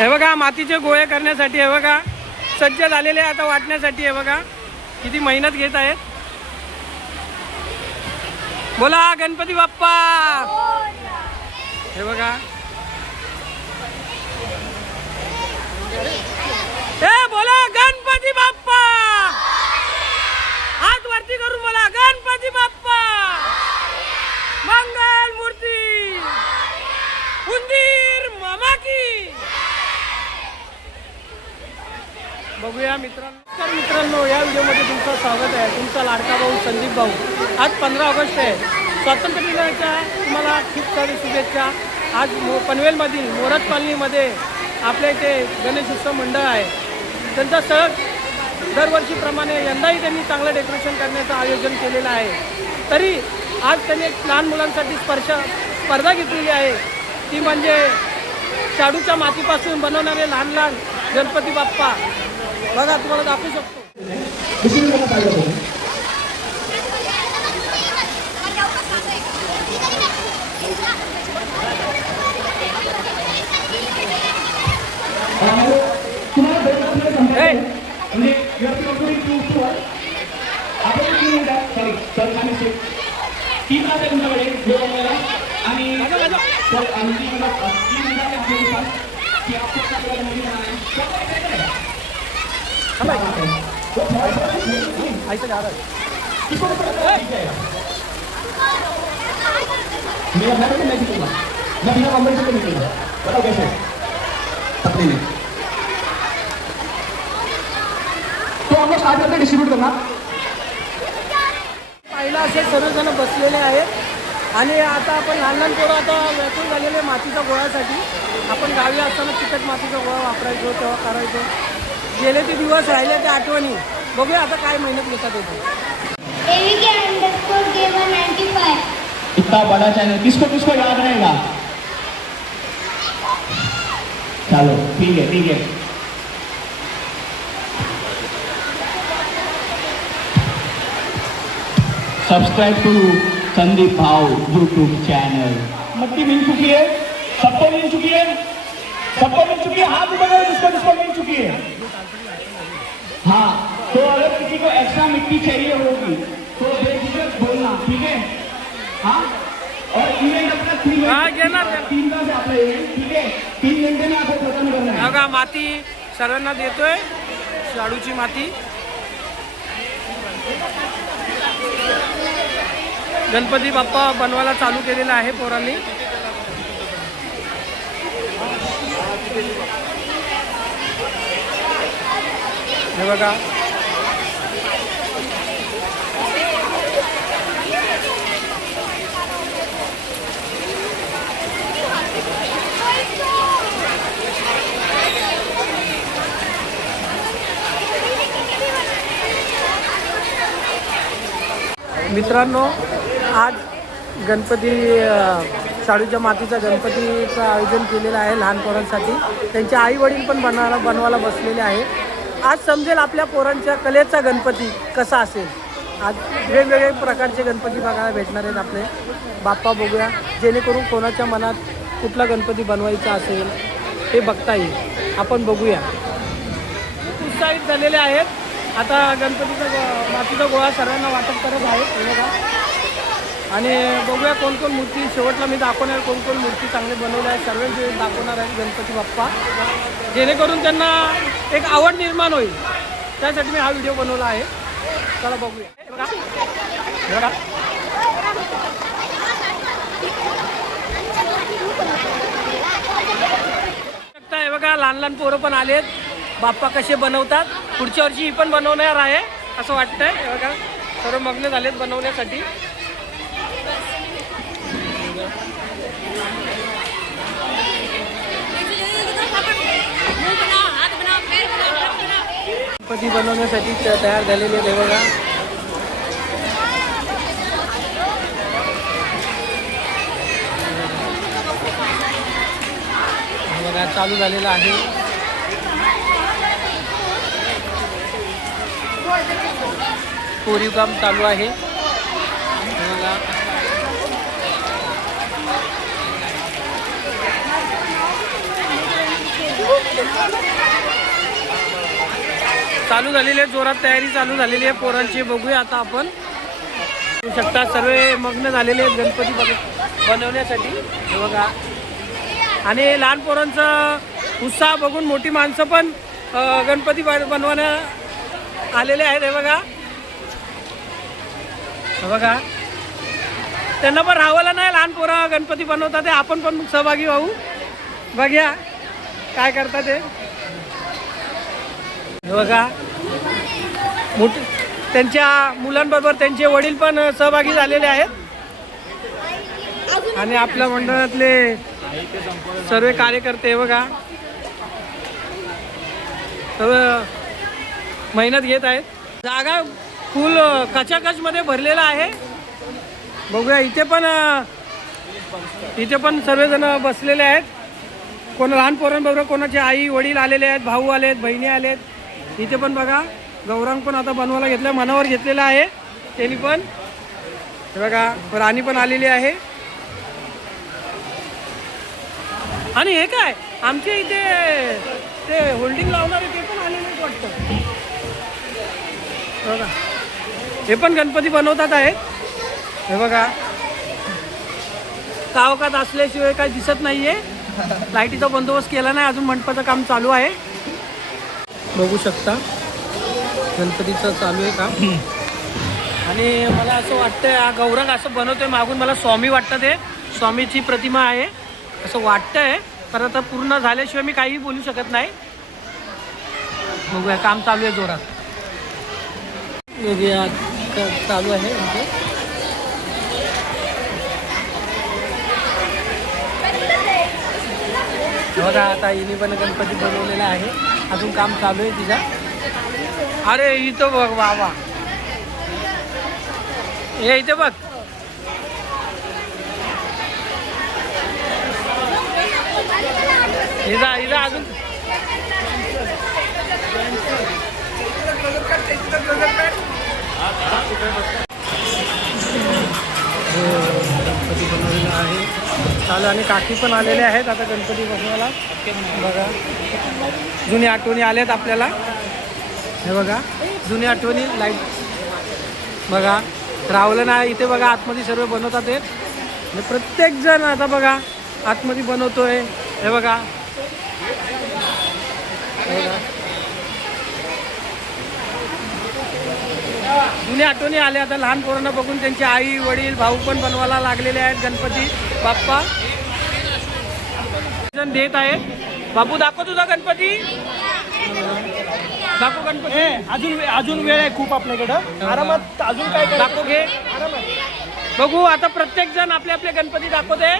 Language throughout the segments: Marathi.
हे बघा मातीचे गोळे करण्यासाठी हे बघा सज्ज झालेले आहे आता वाटण्यासाठी हे बघा. किती मेहनत घेत आहेत. बोला गणपती बाप्पा. हे बघा. ए बोला गणपती बाप्पा. हात वरती करून बोला गणपती बाप्पा मंगल मूर्ती उंदीर मामा की बघूया मित्रांनो. तर मित्रांनो या व्हिडिओमध्ये तुमचं स्वागत आहे. तुमचा लाडका भाऊ संदीप भाऊ. आज पंधरा ऑगस्ट आहे. स्वातंत्र्य दिनाच्या तुम्हाला खूप सारी शुभेच्छा. आज मो पनवेलमधील मोरत कॉलनीमध्ये आपल्या इथे गणेश उत्सव मंडळ आहे. त्यांचा सण दरवर्षीप्रमाणे यंदाही त्यांनी चांगलं डेकोरेशन करण्याचं आयोजन केलेलं आहे. तरी आज त्यांनी एक लहान मुलांसाठी स्पर्श स्पर्धा घेतलेली आहे. ती म्हणजे शाडूच्या मातीपासून बनवणारे लहान लहान गणपती बाप्पा. बघा तुम्हाला दाखवू शकतो. तीन तास आहे. तुमच्याकडे वेळ बनवायला आणि तीन तीन मिनिटात. की आपण आपल्याला मेरा मैं बिना कमरे से बताओ कैसे तो हम लोग स्टार्ट करते डिस्ट्रीब्यूट करना पाहिलं असे सर्वजण बसलेले आहेत. आणि आता आपण लहान लहान पोरं आता व्याकुळ झालेले मातीच्या गोळ्यासाठी. आपण गावी असताना चिकट मातीचा गोळा वापरायचो तेव्हा करायचो. गेले ते दिवस राहिले ते आठवणी. बघूया आता काय मेहनत घेतात K195. इतना बड़ा चैनल किसको किसको याद रहेगा? चलो ठीक है ठीक है। सब्सक्राइब टू संदीप भाव यूट्यूब चैनल मट्टी मिल चुकी है सबको मिल चुकी है। सबको मिल चुकी है हाथ ऊपर करो जिसको जिसको मिल चुकी है। हाँ तो अगर किसी को एक्स्ट्रा मिट्टी चाहिए होगी तो बेझिझक बोलना ठीक है? हाँ? और इवेंट अपना घेणार. तीन तास आपला इव्हेंट ठीक आहे तीन घंटे में आपको खत्म करना है। बघा माती सर्वांना देतोय शाडूची माती। गणपती बाप्पा बनवायला चालू केलेला आहे पोरांनी. हे बघा. मित्रांनो आज गणपती शाडूच्या मातीचा गणपतीचं आयोजन केलेलं आहे लहान पोरांसाठी. त्यांचे आई वडील पण बनवायला बनवायला बसलेले आहे आज समजेल आपल्या पोरांच्या कलेचा गणपती कसा असेल. आज वेगवेगळे प्रकारचे गणपती बघायला भेटणार आहेत आपले. बाप्पा बघूया जेणेकरून कोणाच्या मनात कुठला गणपती बनवायचा असेल हे बघता येईल. आपण बघूया. उत्साहित झालेले आहेत. आता गणपतीचा मातीचा गोळा सर्वांना वाटप करत आहे आणि बघूया कोण कोण मूर्ती शेवटला मी दाखवणार कोण कोण मूर्ती चांगले बनवल्या आहेत सर्वांचे दाखवणार आहे गणपती बाप्पा. जेणेकरून त्यांना एक आवड निर्माण होईल. त्यासाठी मी हा व्हिडिओ बनवला आहे. चला बघूया. बघा. बघा. हे बघा लहान लहान पोरं पण आलेत. बाप्पा कसे बनवतात. पुढच्या वर्षी ही पण बनवणार आहे असं वाटतंय. हे बघा. सर्व मग्न झालेत बनवण्यासाठी. गणपती बनवण्यासाठी त- तयार झालेले आहे बघा बघा चालू झालेलं आहे. कोरीव काम चालू आहे. हे बघा. चालू झालेली आहे जोरात तयारी चालू झालेली आहे पोरांची. बघूया आता आपण. बघू शकता सर्व मग्न झालेले आहेत गणपती बनवण्यासाठी. हे बघा. आणि लहान पोरांचा उत्साह बघून मोठी माणसं पण गणपती बन- बनवण्या आलेले आहेत हे बघा. बघा. त्यांना पण राहावलं नाही लहान पोरं गणपती बनवतात ते. आपण पण सहभागी होऊ बघ्या. काय करतात ते. हे बघा. मोठ त्यांच्या मुलांबरोबर त्यांचे वडील पण सहभागी झालेले आहेत. आणि आपल्या मंडळातले सर्व कार्यकर्ते हे बघा. सर्व मेहनत घेत आहेत. जागा फुल कचाकचमध्ये भरलेला आहे. बघूया इथे पण इथे पण सर्वजण बसलेले आहेत. कोण लहान पोरांबरोबर कोणाचे आई वडील आलेले आहेत भाऊ आले आहेत बहिणी आले आहेत इथे पण बघा गौरांग पण आता बनवायला घेतलं मनावर घेतलेलं आहे. त्यांनी पण. हे बघा राणी पण आलेली आहे. आणि हे काय आमच्या इथे ते होल्डिंग लावणारे ते पण आलेले आहेत वाटतं. बघा. हे पण गणपती बनवतात आहेत. हे बघा. कावकात असल्याशिवाय काही दिसत नाहीये. लाईटीचा बंदोबस्त केला नाही अजून मंडपाचं काम चालू आहे. बघू शकता. गणपतीचं चालू आहे का आणि मला असं वाटतंय हा गौरंग असं बनवतोय मागून. मला स्वामी वाटतं ते. स्वामीची प्रतिमा आहे. असं वाटतंय. पण आता पूर्ण झाल्याशिवाय मी काहीही बोलू शकत नाही. बघूया काम चालू आहे जोरात. बघूया चालू आहे म्हणजे बघा आता इनी पण गणपती बनवलेला आहे. अजून काम चालू आहे तिचा. अरे इथं बघ बाबा. हे इथे बघ. इथं इथं अजून. हो, चालू आणि काकी पण आलेले आहेत आता गणपती बसवायला. बघा. जुन्या आठवणी आल्यात आपल्याला. हे बघा. जुन्या आठवणी लाइट बघा. रावलं नाही इथे बघा आतमध्ये सर्व बनवतात ते आणि म्हणजे प्रत्येक जण आता बघा आतमध्ये बनवतोय. हे बघा. हे बघा. जुन्या आठवणी आल्या. आता लहान पोरांना बघून त्यांचे आई वडील भाऊ पण बनवायला लागलेले आहेत. गणपती बाप्पा. देत आहेत बापू दाखव तुझा गणपती. दाखव गणपती. अजून अजून वेळ आहे खूप आपल्याकडं. आरामात अजून काय दाखव घे. बघू आता प्रत्येक जण आपले आपले गणपती दाखवते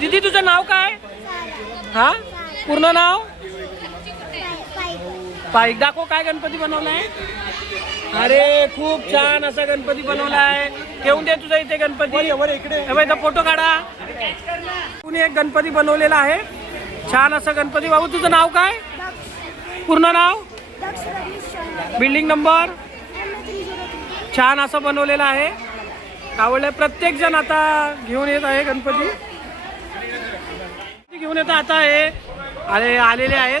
दीदी तुझं नाव काय? हा? पूर्ण नाव? पाईक दाखव काय गणपती बनवलाय. अरे खूप छान असा गणपती बनवलाय. ठेवून दे तुझा इथे गणपती. इकडे. फोटो काढा. कुणी एक गणपती बनवलेला आहे. छान असं गणपती. बाबू तुझं नाव काय? पूर्ण नाव? Building number? छान असं बनवलेलं आहे. आवडलं प्रत्येक जण आता घेऊन येत आहे गणपती. घेऊन येत आता हे आले आलेले आहेत.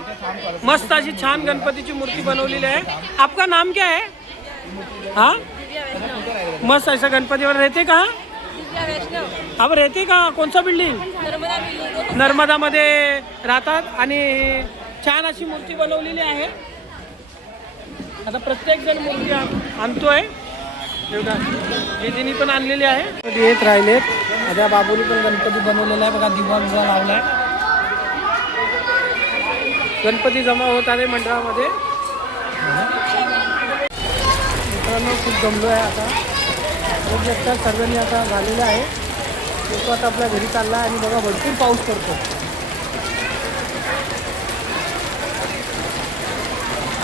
मस्त अशी छान गणपतीची मूर्ती बनवलेली आहे. आपका नाम क्या है? हा? मस्त ऐसा गणपतीवर रहते का? अब रहते का? कोणचा बिल्डिंग नर्मदामध्ये राहतात आणि छान अशी मूर्ती बनवलेली आहे. आता प्रत्येक जण मूर्ती आण- आणतोय. तिने पण आणलेली आहे. येत राहिलेत. आता बाबूनी पण गणपती बनवलेला आहे. बघा दिवा बिवा लावलाय. गणपती जमा होत आहे मंडळामध्ये. मित्रांनो खूप जमलो आहे आता. बघू शकता सर्वांनी आता झालेलं आहे. तो आता आपल्या घरी चालला आणि बघा भरपूर पाऊस पडतो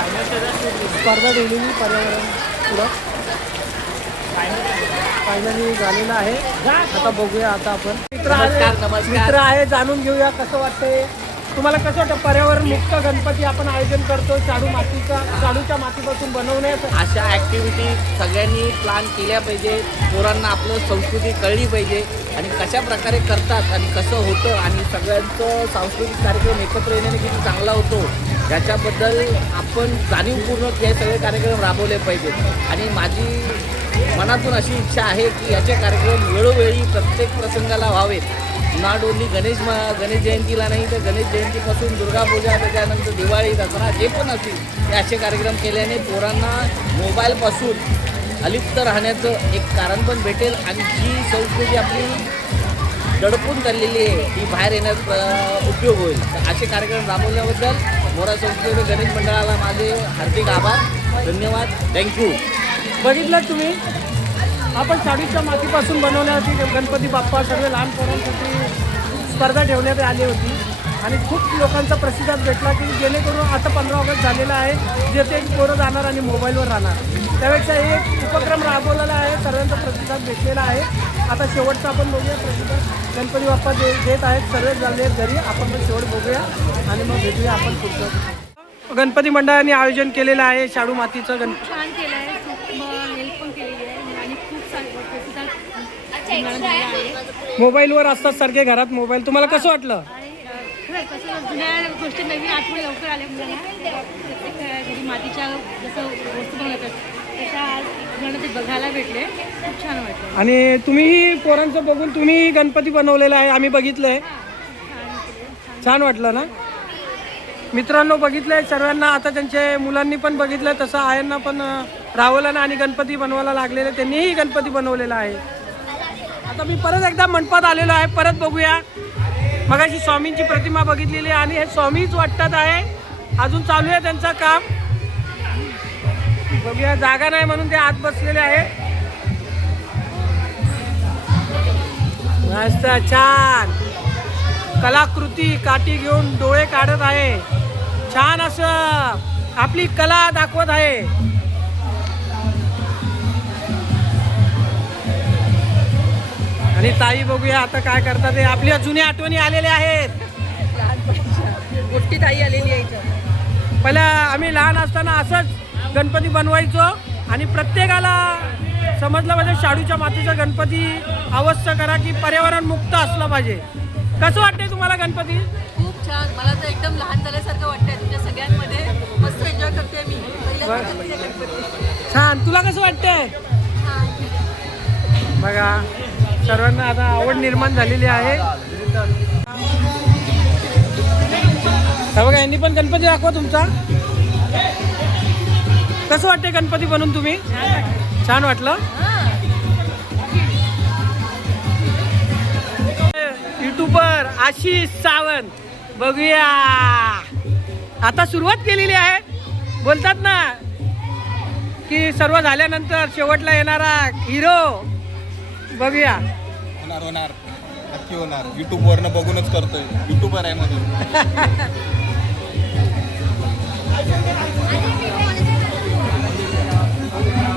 स्पर्धा ठेवलेली पर्यावरण पुढं फायनली झालेलं आहे. आता बघूया आता आपण. मित्र आहे मित्र आहे जाणून घेऊया कसं वाटतंय. तुम्हाला कसं वाटतं पर्यावरण मुक्त गणपती आपण आयोजन करतो शाडू मातीचा शाडूच्या मातीपासून बनवण्याचं अशा ॲक्टिव्हिटी सगळ्यांनी प्लॅन केल्या पाहिजे. पोरांना आपलं संस्कृती कळली पाहिजे. आणि कशा प्रकारे करतात आणि कसं होतं आणि सगळ्यांचं सांस्कृतिक कार्यक्रम एकत्र येण्याने किती चांगला होतो याच्याबद्दल आपण जाणीवपूर्वक हे सगळे कार्यक्रम राबवले पाहिजेत. आणि माझी मनातून अशी इच्छा आहे की याचे कार्यक्रम वेळोवेळी प्रत्येक प्रसंगाला व्हावेत. नॉट ओन्ली गणेश म गणेश जयंतीला नाही तर गणेश जयंतीपासून दुर्गापूजा त्याच्यानंतर दिवाळी दसरा जे पण असतील ते असे कार्यक्रम केल्याने पोरांना मोबाईलपासून अलिप्त राहण्याचं एक कारण पण भेटेल. आणि जी संस्कृती आपली दडपून चाललेली आहे ती बाहेर येण्यास उपयोग होईल. तर असे कार्यक्रम राबवल्याबद्दल मोरा संस्कृती गणेश मंडळाला माझे हार्दिक आभार. धन्यवाद. थँक्यू बघितलं तुम्ही? आपण शाडूच्या मातीपासून बनवण्यासाठी गणपती बाप्पा सर्व लहान पोरांसाठी स्पर्धा ठेवण्यात आली होती. आणि खूप लोकांचा प्रतिसाद भेटला की जेणेकरून आता पंधरा ऑगस्ट झालेला आहे. जेथे पोरं जाणार आणि मोबाईलवर राहणार. त्यापेक्षा एक उपक्रम राबवलेला आहे. सर्वांचा प्रतिसाद भेटलेला आहे. आता शेवटचा आपण बघूया. प्रतिसाद गणपती बाप्पा दे देत आहेत सर्वच झाले आहेत घरी. आपण पण शेवट बघूया. आणि मग भेटूया आपण पुढचं. गणपती मंडळाने आयोजन केलेलं आहे शाडू मातीचं गण छान केलं आहे खूप हेल्प पण केलेली आहे आणि खूप सारे प्रतिसाद मिळालेला आहे मोबाईलवर असतात सारखे घरात मोबाईल. तुम्हाला कसं वाटलं? आणि अ, खरंच कसं जुन्या गोष्टी नवीन आठवणी लवकर आल्या मुलांना. प्रत्येक घरी मातीच्या जसं वस्तू बनवतात तशा आज मुलांना ते बघायला भेटले. खूप छान वाटलं. आणि तुम्हीही पोरांचं बघून तुम्ही गणपती बनवलेला आहे आम्ही बघितलंय. छान वाटलं ना? मित्रांनो बघितलंय सर्वांना आता त्यांचे मुलांनी पण बघितलंय तसं आयांना पण अं, रावलं ना आणि गणपती बनवायला लागलेले त्यांनीही गणपती बनवलेला आहे. आता मी परत एकदा मंडपात आलेलो आहे. परत बघूया. मगाशी स्वामींची प्रतिमा बघितलेली आहे आणि हे स्वामीच वाटतात आहे. अजून चालू आहे त्यांचं काम. बघूया जागा नाही म्हणून ते आत बसलेले आहे मस्त छान. कलाकृती काठी घेऊन डोळे काढत आहे. छान असं आपली कला दाखवत आहे. आणि ताई बघूया आता काय करतात ते. आपल्या जुन्या आठवणी आलेल्या आहेत. मोठी ताई आलेली आहे पहिला आम्ही लहान असताना असंच गणपती बनवायचो आणि प्रत्येकाला समजलं पाहिजे शाडूच्या मातीचा गणपती अवश्य करा की पर्यावरण मुक्त असलं पाहिजे. कसं वाटतंय तुम्हाला गणपती? खूप छान. मला तर एकदम लहान झाल्यासारखं वाटतंय. तुमच्या सगळ्यांमध्ये मस्त एन्जॉय करते मी. छान. तुला कसं वाटतंय? बघा. सर्वांना आता आवड निर्माण झालेली आहे. बघा यांनी पण गणपती दाखवा तुमचा. कसं वाटते गणपती बनवून तुम्ही? छान वाटलं? युट्यूबर आशिष सावंत बघूया. आता सुरुवात केलेली आहे. बोलतात ना की सर्व झाल्यानंतर शेवटला येणारा हिरो बघूया. होणार होणार. नक्की होणार. युट्यूब वरनं बघूनच करतोय. युट्यूबर आहे म्हणून.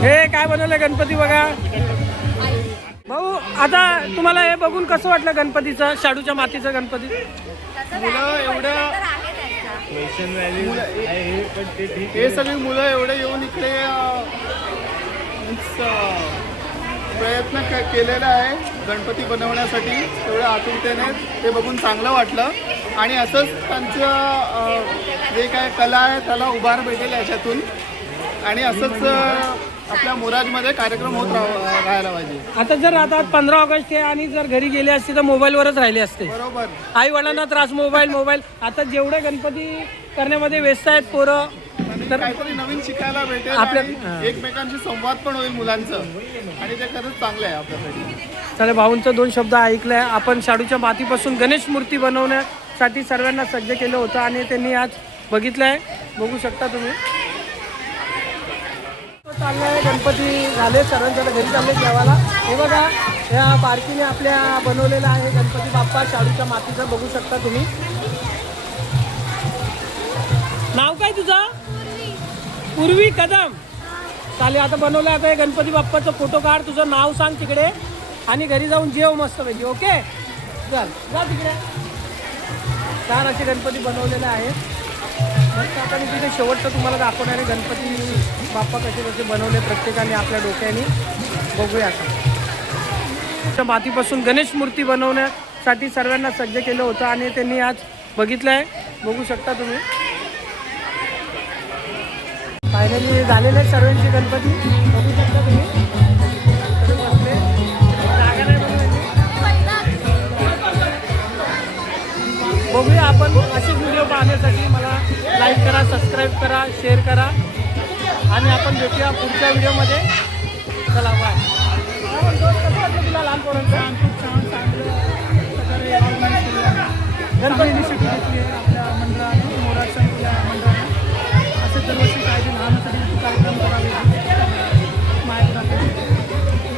हे काय बनवलं गणपती बघा? भाऊ आता तुम्हाला हे बघून कसं वाटलं गणपतीचं शाडूच्या मातीचं गणपती? मुलं एवढं हे सगळी मुलं एवढे येऊन इकडे प्रयत्न क- केलेला आहे गणपती बनवण्यासाठी. तेवढ्या आतुरतेने ते बघून चांगलं वाटलं. आणि असंच त्यांचं जे काय कला आहे त्याला उभार भेटेल याच्यातून. आणि असंच आपल्या मोराजमध्ये कार्यक्रम होत राह राहायला पाहिजे. आता जर आता पंधरा ऑगस्ट आहे आणि जर घरी गेले असते तर मोबाईलवरच राहिले असते. बरोबर. आई वडिलांना त्रास मोबाईल मोबाईल. आता जेवढे गणपती करण्यामध्ये व्यस्त आहेत पोरं तर काहीतरी नवीन शिकायला भेटेल आपल्या-. एकमेकांशी संवाद पण होईल मुलांचं. आणि ते खरंच चांगलं आहे आपल्यासाठी. चला भाऊंचं दोन शब्द ऐकलंय. आपण शाडूच्या मातीपासून गणेश मूर्ती बनवण्यासाठी सर्वांना सज्ज केलं होतं आणि त्यांनी आज बघितलंय. बघू शकता तुम्ही. चाललंय गणपती झाले सर्वांच्या घरी चालले जेवायला. हे बघा या बारकीने आपल्या बनवलेला आहे गणपती बाप्पा शाडूच्या मातीचा. बघू शकता तुम्ही. नाव काय तुझं? पूर्वी कदम. चालेल आता बनवलं आता हे गणपती बाप्पाचं फोटो काढ तुझं नाव सांग तिकडे. आणि घरी जाऊन जेव मस्त पाहिजे ओके चल जा तिकडे. छान असे गणपती बनवलेले आहेत. मस्त आता मी तिथे शेवटचं तुम्हाला दाखवणार आहे गणपती बाप्पा कसे कसे बनवले प्रत्येकाने आपल्या डोक्याने. बघूया आता. मातीपासून गणेश मूर्ती बनवण्यासाठी सर्वांना सज्ज केलं होतं आणि त्यांनी आज बघितलं आहे बघू शकता तुम्ही. फायनली झालेले आहे सर्वांचे गणपती. बघू शकता तुम्ही. नाही बघूया आपण असे व्हिडिओ पाहण्यासाठी मला लाईक करा सबस्क्राईब करा शेअर करा. आणि आपण भेटूया पुढच्या व्हिडिओमध्ये चला बाय काय म्हणतो? तुला लहान खूप छान गणपती काही कार्यक्रम करावे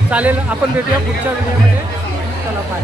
चालेल आपण भेटूया पुढच्या व्हिडिओमध्ये. चला बाय